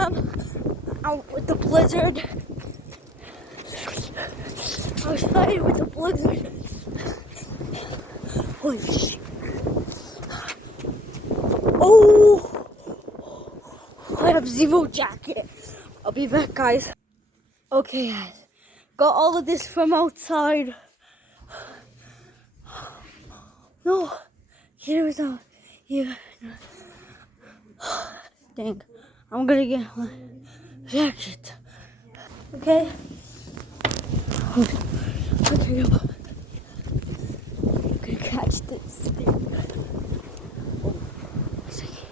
come out with the blizzard. I was fighting with the blizzard. Holy shit. Oh! I have zero jacket. I'll be back, guys. Okay, guys. Got all of this from outside. No. Here is out. Here. Dang. I'm gonna get my jacket. Okay? Okay, I'm gonna catch this. Oh, a second.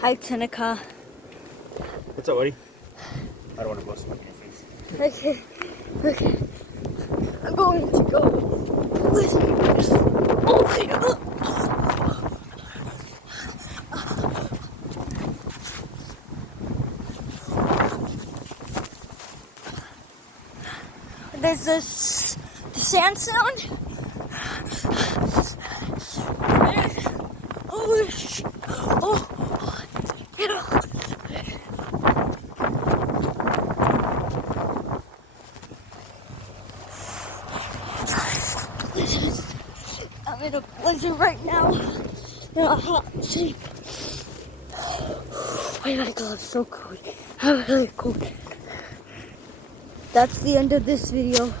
Hi, Tenica. What's up, buddy? I don't want to blow smoke in your face. Okay, okay. I'm going to go. Listen. Oh my god. There's this the sand sound. Oh shit. Oh. I'm in a blizzard right now. In a hot shape. Oh my god, it's so cold. I'm really cold. That's the end of this video.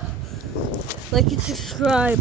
Like and subscribe.